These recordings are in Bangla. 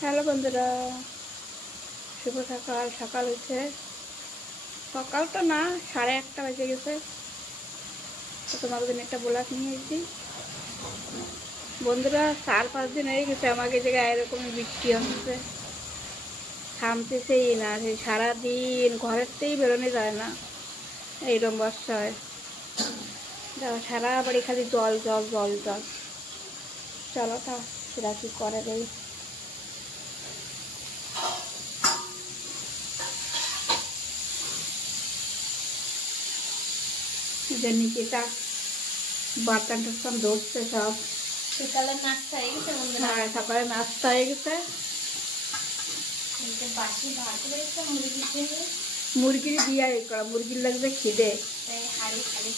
হ্যালো বন্ধুরা, শুভ সকাল। সকাল হচ্ছে, সকাল তো না, 1:30 বেজে গেছে। তো তোমাকে দিন একটা ব্লগ নিয়ে এসেছি বন্ধুরা। 4-5 দিন হয়ে গেছে আমাকে জায়গায় এরকমই বৃষ্টি হচ্ছে, থামতেছেই না। সেই সারাদিন ঘরের থেকেই বেরোনো যায় না, এইরকম বর্ষা হয়। দেখো সারা বাড়ি খালি জল জল জল জল। চলো তা সেটা কি করে দেই। যে নিচেটা বার্তান টার্তান ধরছে সব। সকালের নাস্তা হয়ে গেছে বন্ধুরা। হ্যাঁ, সকালে নাস্তা হয়ে গেছে। বাসি ভাত রয়েছে মুরগির জন্য, মুরগির দিয়ে করা, মুরগির লাগবে খিদে। তাই হাড়ি হাড়ি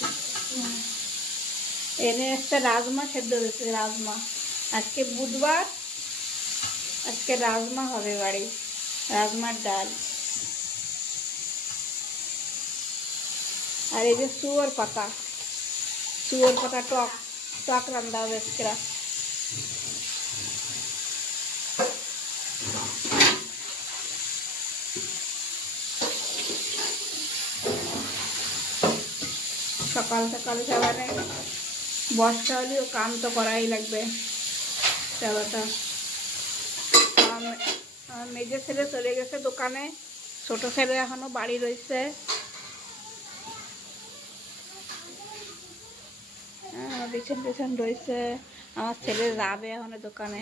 এনে একটা রাজমা সেদ্ধ হয়েছে, রাজমা। আজকে বুধবার, আজকে রাজমা হবে বাড়ি, রাজমার ডাল। আর এই যে শুয়োর পাতা, শুয়োর পাতা টক টক রান্না হবে আজকে। সকাল সকাল সবাই বর্ষা হলেও কাম তো করাই লাগবে। চালাটা আমার মেজে ছেলে চলে গেছে দোকানে, ছোট ছেলে এখনো বাড়ি রয়েছে। পিছন পিছন রয়েছে। আমার ছেলে যাবে এখন দোকানে,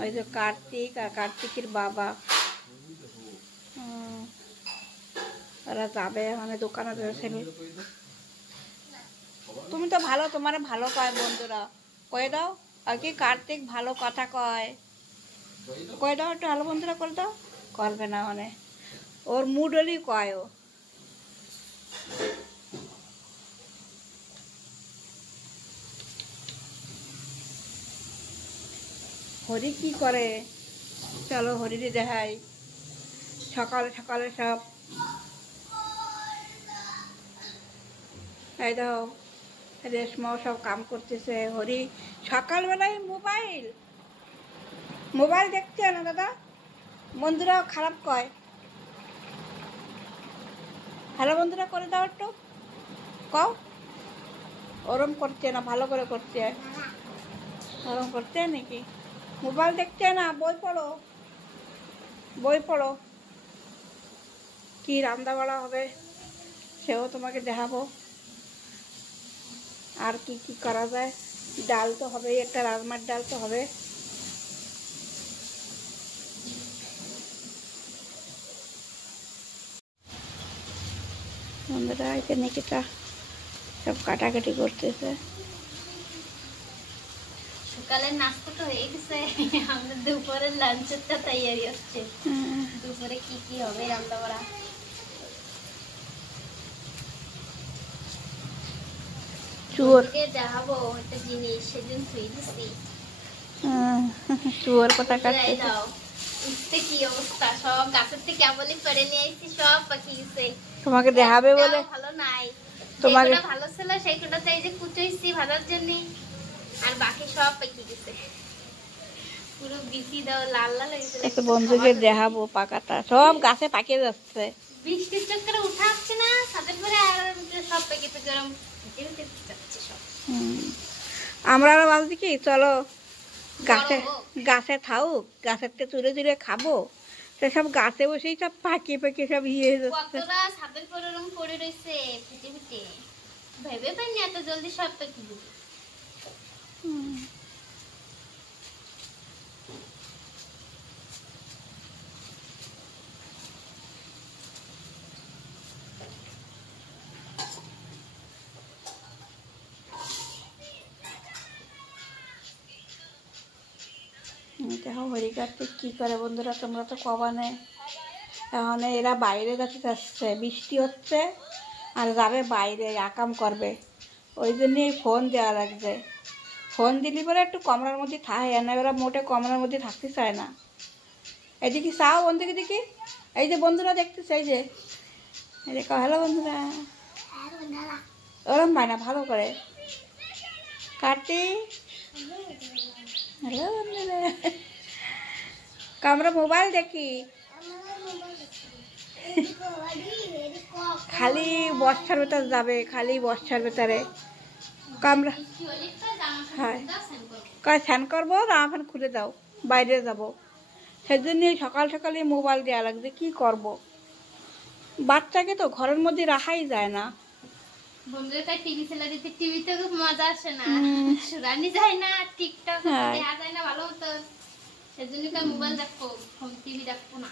ওই যে কার্তিক আর কার্তিকের বাবা, ওরা যাবে এখন দোকানে ছেলে। তুমি তো ভালো, তোমার ভালো কয় বন্ধুরা, কয়ে দাও। আর কি কার্তিক ভালো কথা কয়, কয়ে দাও একটু ভালো বন্ধুরা করে দাও। করবে না মানে, ওর মুড হলেই কয় ও। হরি কি করে, চলো হরিরে দেখাই। সকালে সকালে সব এই দাও, রেশমাও সব কাম করতেছে। হরি সকালবেলায় মোবাইল মোবাইল দেখছে না দাদা, বন্ধুরাও খারাপ কয়। হ্যালো বন্ধুরা করে দাও একটু, কও। ওরম করছে না, ভালো করে করছে। ওরম করছে নাকি, মোবাইল দেখছে না, বই পড়ো, বই পড়ো। কি রান্না বাড়া হবে সেও তোমাকে দেখাবো, আর কি কি করা যায়। ডাল তো হবেই, একটা রাজমার ডাল তো হবে। বন্ধুরা এতে নিকিতা সব কাটাকাটি করতেছে। সকালের নাস্তা তো হয়ে গেছে, আমাদের দুপুরের লাঞ্চেরটা তৈরি হচ্ছে। দুপুরে কি কি হবে রান্না বাড়া। চুরকে দেখাবো একটা জিনিস, সেদিন তুই দিছি। চুয়ার কথা কাটতে দাও উঠতে কি অবস্থা, সব গাছের থেকে কেবলই পড়ে নিয়ে আসছি, সব পাখি গেছে। তোমাকে দেখাবে বলে, ভালো নাই, তোমাকে যেটা ভালো ছিল সেইটা চাই যে কুচোইছি ভাজার জন্য, আর বাকি সব পাখি গেছে। পুরো বিচি দাও লাল লাল হয়ে গেছে। বন্ধুকে দেখাবো পাকাটা, সব গাছে পাকিয়ে যাচ্ছে। বৃষ্টির চক্করে উঠা আসছে না ছাদের পরে, আর সব পেকে পেকে গরম যাচ্ছে সব। আমরা আরো ভাবছি কি চলো গাছে গাছে থাকুক, গাছের থেকে তুলে তুলে খাবো। সব গাছে বসেই সব পাকিয়ে পাকিয়ে সব ইয়ে যাচ্ছে। কতটা ছাদের পরে রং পড়ে রয়েছে ফেটে ফেটে, ভেবে পাইনি এত জলদি সব পেকে দিবে। দেখো হরি কার্তিক কি করে বন্ধুরা, তোমরা তো কবানে। এখন এরা বাইরে যাচ্ছে, বৃষ্টি হচ্ছে আর যাবে বাইরে আকাম করবে, ওই জন্যই ফোন দেওয়া লাগছে। ফোন দিলি পরে একটু কমরার মধ্যে থাকে না, ওরা মোটে কমরার মধ্যে থাকতে চায় না। এদিকে চাও বন্ধুকে দেখি, এই যে বন্ধুরা দেখতেছে, এই যে হ্যালো বন্ধুরা, ওরম পায় না ভালো করে। কার্তিক হ্যালো বন্ধুরা, আমরা মোবাইল দেখি, খালি বর্ষার ভেতর যাবে, খালি বর্ষার ভেতরে আমরা হ্যাঁ কয় স্নান করবো, জামা প্যান্ট খুলে দাও, বাইরে যাব। সেজন্যই সকাল সকালে মোবাইল দেওয়া লাগছে। কী করব, বাচ্চাকে তো ঘরের মধ্যে রাখাই যায় না। বন্ধুরা তাই টিভি চালা দিতে, টিভিতে খুব মজা আসে না, সুরানি যায় না, টিকটক দেখা যায় না ভালো মতো। সেজন্য তাই মোবাইল দেখো, টিভি দেখো না।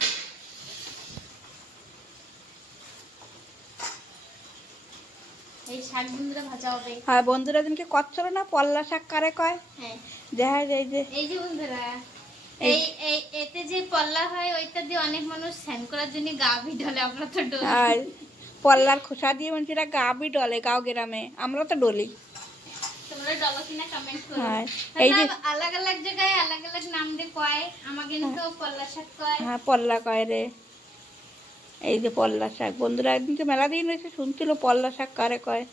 এই শাক বন্ধুরা ভাজা হবে। হ্যাঁ বন্ধুরা দিনকে করছিল না পল্লা শাক কারে কয়? হ্যাঁ দেখা যায় যে এই যে বন্ধুরা এই এই এতে যে পল্লা হয় ওইটা দিয়ে অনেক মানুষ স্নান করার জন্য গাভী ঢলে, আমরা তো ডলি। আর পল্লার খোসা দিয়ে মানুষেরা গাবি ডলে গাঁও গ্রামে, আমরা তো ডলি। তোমরা ডলো কিনা কমেন্ট করো। হ্যাঁ এই যে আলাদা আলাদা জায়গায় আলাদা আলাদা নাম দিয়ে কয়, আমাকে কিন্তু পল্লা শাক কয়। হ্যাঁ পল্লা কয় রে। এই যে পল্লা শাক বন্ধুরা একদিনকে মেলা দিন এসে শুনছিল পল্লা শাক কারে কয়।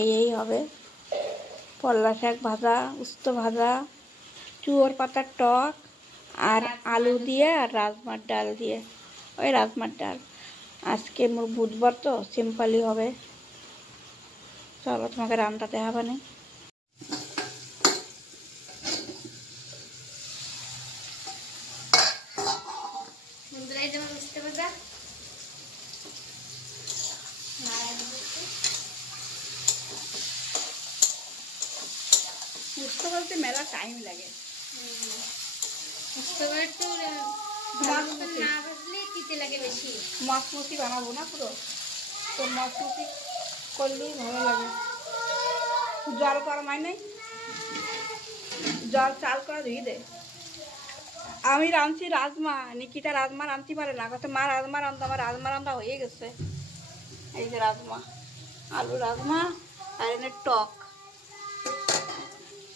এই হবে পল্লা শাক ভাজা, উস্ত ভাজা, চুয়োর পাতার টক, আর আলু দিয়ে আর রাজমার ডাল দিয়ে। ওই রাজমার ডাল আজকে মোর বুধবার তো সিম্পলই হবে। চলো তোমাকে রান্নাতে হবে না। বন্ধুরা এই যেমন বুঝতে পারবে বুঝতে বলতে মেলা টাইম লাগে। বুঝতে পারতো না ভাজলে তিতে লাগে বেশি। মশমশি বানাবো না পুরো, তো মশমশি করলেই ভালো লাগে। জল করামাই নাই, জল চাল করা ধুয়ে দে। আমি রাঁধছি রাজমা, নিকিতা রাজমা রাঁধতে পারে না, কত মা রাজমা রাঁধতো, আমার রাজমা রান্না হয়ে গেছে। এই যে রাজমা, আলু রাজমা আর এনে টক।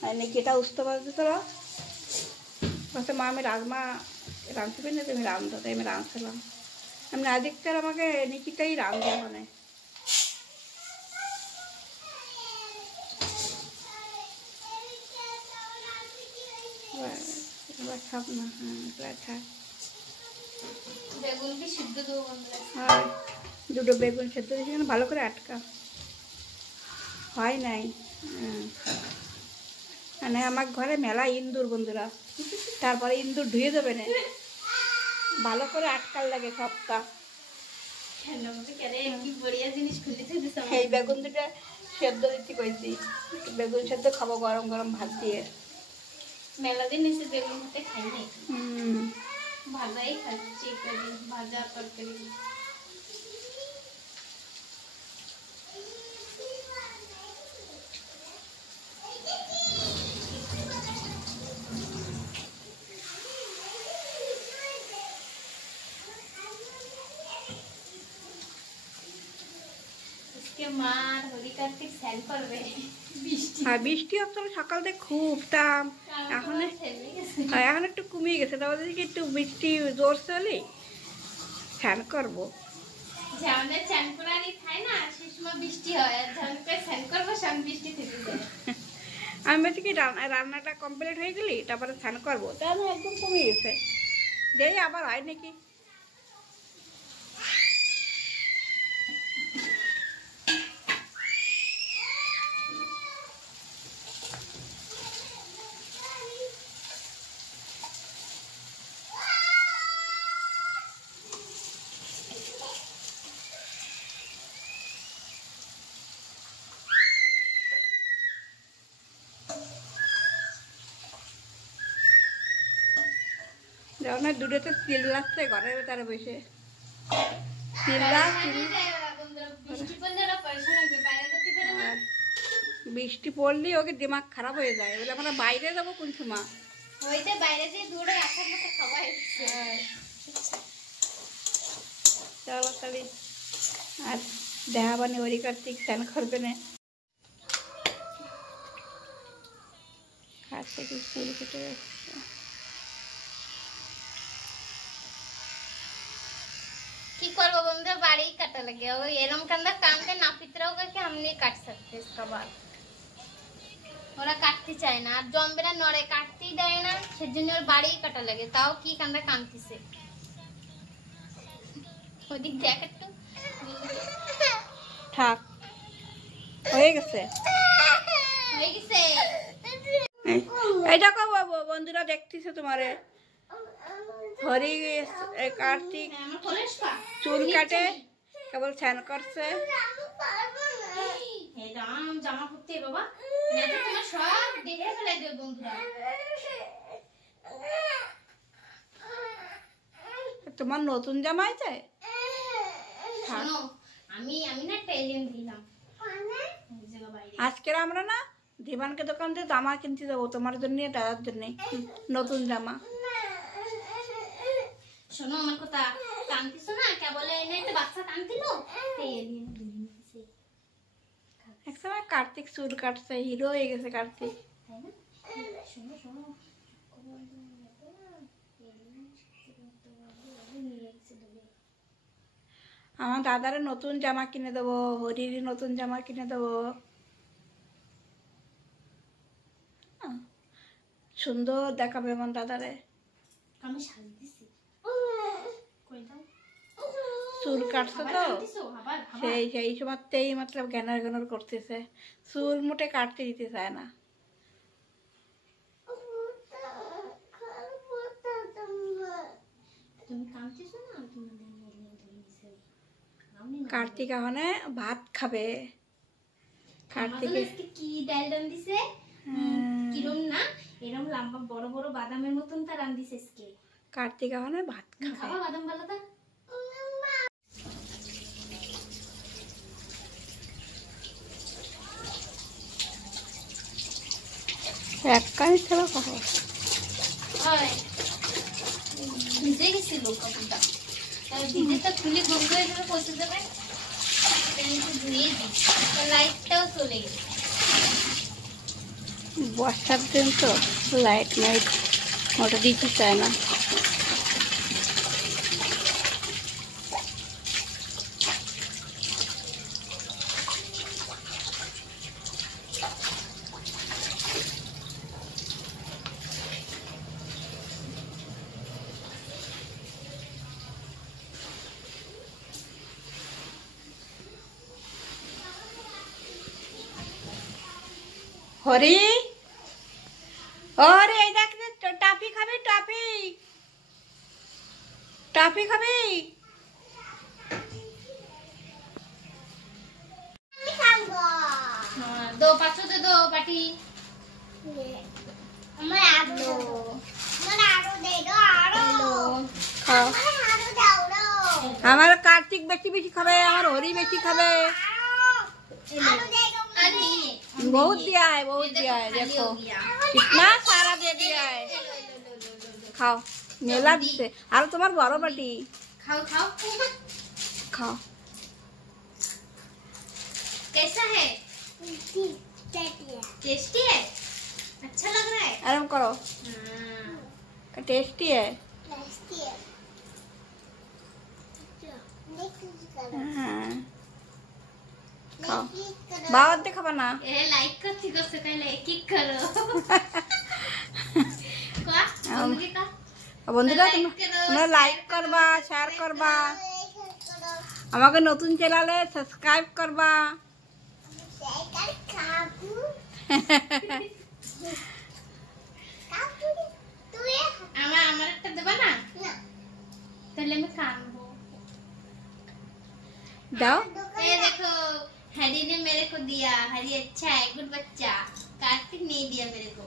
আর নিকিতা উস্ত বাজতে তোরা বলছে মা আমি রাজমা রাঁধতে পারি না, তুমি রাঁধতো, তাই আমি রাঁধছিলাম। আমি না দেখতে আমাকে নিকিতাই রাঁধবে ওখানে। থাক না, হ্যাঁ থাক। বেগুন কি সিদ্ধ দেবো বন্ধুরা? আর দুটো বেগুন সেদ্ধ দিয়েছি, ভালো করে আটকা হয় নাই। মানে আমার ঘরে মেলা ইন্দুর বন্ধুরা, তারপরে ইন্দুর ধুয়ে দেবে না, ভালো করে আটকার লাগে সবটা। এই বেগুন দুটো সেদ্ধ দিতে কইছি, বেগুন সেদ্ধ খাবো গরম গরম ভাত দিয়ে। মেলা দিন এসে বেগুন ভাতে খাই নাই, ভাজাই খাচ্ছি, ভাজা তরকারি। মার হোলি কার্তিক স্নান করবে, আর বৃষ্টি হচ্ছিল সকাল থেকে খুব, তা এখন এখন একটু কমিয়ে গেছে। তারপর দেখি একটু বৃষ্টি জোর চলে স্নান করবো। ঝাউনে স্নান করারই খাই না, সেই সময় বৃষ্টি হয়, আর ঝাউনে স্নান করবো সব বৃষ্টি থেকে যায়। আমি বলছি কি রান্নাটা কমপ্লিট হয়ে গেলি তারপরে স্নান করবো, তাহলে একদম কমে গেছে। যেই আবার হয় নাকি। যখন দূরেতে স্টিল লাগছে ঘরের ভেতরে বসে বৃষ্টি পড়লে ওকে দিমাগ খারাপ হয়ে যায়, বলে আমরা বাইরে যাবো কোন সময়। ওইটা বাইরে যে দূরে রাখার মতো খাওয়াই। চলো তাহলে আর দেখা বানি ওরি কার্তিক স্নান করবে না। হাত থেকে ফুল কেটে যাচ্ছে। की करबो बंदे बाड़ी काटा लगे और एरम कंदा काम के नापितराओ करके हमने काट सकते इसका बाल। ওরা কাটতে চায় না, আর জম্বে না নড়ে, কাটতেই দেয় না, সেজন্য ওর বাড়িই কাটা লাগে। তাও কি কান্দা কাঁদতেছে। ওদিক দেখ একটু। থাক, হয়ে গেছে। হয়ে গেছে। এই দেখো বন্ধুরা দেখতেছে তোমারে, হরি কার্তিক চুল কাটে, কেবল স্নান করছে। জামা পরতে বাবা, তোমার সব দেখে ফেলে দেবে বন্ধুরা। তোমার নতুন জামা আছে? শোনো, আমি না একটা এলিয়েন দিলাম আজকের আমরা না দিবানকে দোকান থেকে জামা কিনতে যাবো, তোমার জন্য দাদার জন্য নতুন জামা। শোনো আমার কথা, কানতিস না, কেবল এনে একটা বাচ্চা কানতিল, সেই এলিয়েন দিয়েছে। এক সময় কার্তিক চুল কাটছে, হিরো হয়ে গেছে কার্তিক। তাই না? শোনো শোনো, আমার দাদারে নতুন জামা কিনে দেবো, হরির নতুন জামা কিনে দেবো। সুন্দর দেখাবে আমার দাদারে। আমি সাজতেছি, চুল কাটছে তো, সেই সময়তেই মতলব জ্ঞানার জ্ঞানার করতেছে, চুল মোটে কাটতে দিতে চায় না। কার্তিক এখানে ভাত খাবে। কার্তিকে কি ডাল রান দিছে, কিরম না এরম লম্বা বড় বড় বাদামের মতন তা রান দিছে আজকে। কার্তিক এখানে ভাত খাবে। খাওয়া বাদাম বালাটা এক কাজ ছিল কখন ভিজে গেছিল কাপড়টা, ভিজেটা খুলে গন্ধ হয়ে যাবে, পচে যাবে, ধুয়ে দিই। লাইটটাও চলে গেছে, বর্ষার দিন তো লাইট নাইট ওটা দিতে চায় না। হরি, ওরে এই দেখ টাফি খাবি, টাফি টাফি খাবি? দো পাঁচশো দে, দো পাটি খাও। আমার কার্তিক বেশি বেশি খাবে, আমার হরি বেশি খাবে। बहुत दिया है, बहुत दिया है, देखो कितना सारा दे दिया है। खाओ, मेला से और तुम्हार बड़ो बाटी खाओ खाओ खाओ। कैसा है? टेस्टी है, अच्छा लग रहा है। आराम करो, टेस्टी है। हाँ खाओ, बावत देखा बना ए लाइक करती को से पहले किक करो क्या बंदी का বন্ধুরা তোমরা লাইক করবা, শেয়ার করবা, আমাকে নতুন চ্যানেলে সাবস্ক্রাইব করবা। আমার একটা দেবা না, তাহলে আমি কানবো। দাও। ये देखो हरी ने मेरे को दिया, हरी अच्छा है, गुड बच्चा। कार्तिक नहीं दिया मेरे को।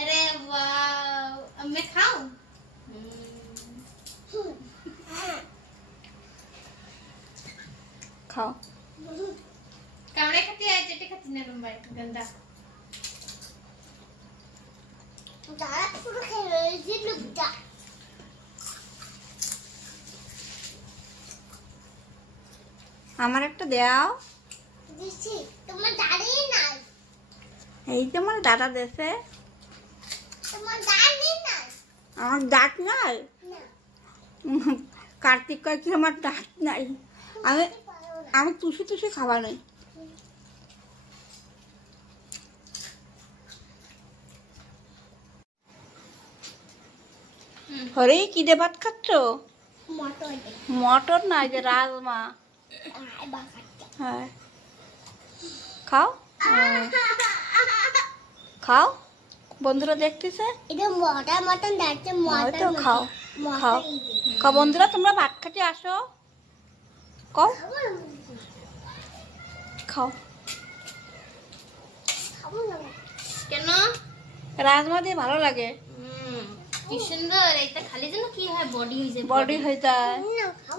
अरे वाह, अब मैं खाऊं? खाओ। कामड़े खाती है, चट्टे खाती ना, तुम बैठ गंदा। दादा पूरा खेलो, ये लुक जा। আমার একটা দাও। দিছি, তোমার দাড়ি নাই। এই যে আমার দাদা দেশে। তোমার দাড়ি নাই। আমার দাঁত নাই? না। কার্তিক কয় কি আমার দাঁত নাই? আমি আমি তুষি তুষি খাওয়া নাই। হরি কি দিয়ে ভাত খাচ্ছ? মটর মটর না, এই যে রাজমা। হ্যাঁ, খাও। খাও, বন্ধুরা দেখতেছে। এটা মটর মটন দেখতে হয়তো খাও, খাও, খাও। বন্ধুরা তোমরা ভাত খাতে আসো, খাও, খাও। কেন? রাজমা দিয়ে ভালো লাগে, কি সুন্দর। এটা খালি যেন কি হয়, বডি হয়ে যায়, বডি হয়ে যায়।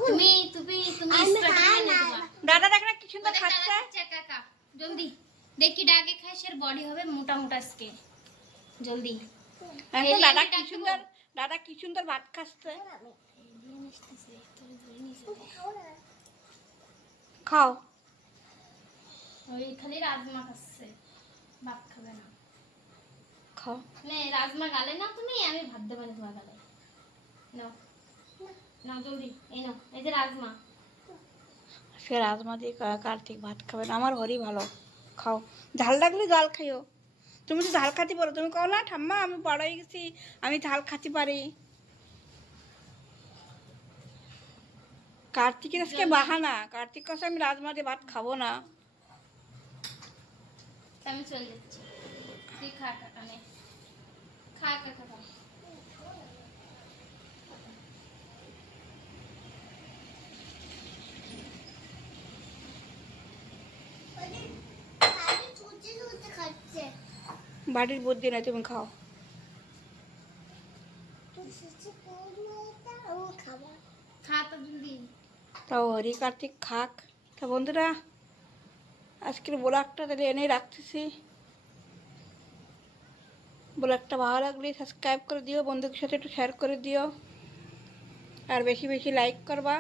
তুমি তুমি তুমি স্ট্রাটেজি না দিবা। দাদা দেখ না কি সুন্দর ওদের খাচ্ছে। দাদা খাচ্ছে, কাকা জলদি দেখি ডাকে খাই, সের বডি হবে মোটা মোটা আজকে, জলদি। এখন দাদা কি সুন্দর, দাদা কি সুন্দর ভাত খাচ্ছে। খাও। ওই খালি রাজমা খাচ্ছে, ভাত খাবে না। খাও। নে রাজমা গালে না তুমি, আমি ভাত দেবো না তোমার গালে। নাও নাও জলদি, এই নাও, এই যে রাজমা। সে রাজমা দিয়ে কার্তিক ভাত খাবে না, আমার হরি ভালো। খাও, ঝাল লাগলে ঝাল খাইও। তুমি তো ঝাল খাতে পারো, তুমি কও না ঠাম্মা আমি বড় হয়ে গেছি, আমি ঝাল খাতে পারি। কার্তিকের আজকে বাহানা, কার্তিক কাছে আমি রাজমা দিয়ে ভাত খাবো না। আমি চলে যাচ্ছি, তুই খা কাকা, নে খা কাকা, খা। খাচ্ছে বাড়ির বুদ্ধি নাই, তুমি খাও। খা তো জলদি। তাও হরি কার্তিক খাক। তা বন্ধুরা আজকের ব্লগটা তাহলে এনেই রাখতেছি। ব্লগটা ভালো লাগলে সাবস্ক্রাইব করে দিও, বন্ধুদের সাথে একটু শেয়ার করে দিও, আর বেশি বেশি লাইক করবা।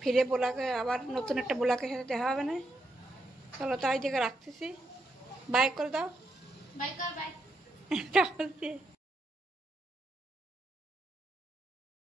ফিরে ব্লগে আবার নতুন একটা ব্লগের সাথে দেখা হবে না। চলো তাই থেকে রাখতেছি, বাই করে দাও। বাই কর, বাই। তাহলে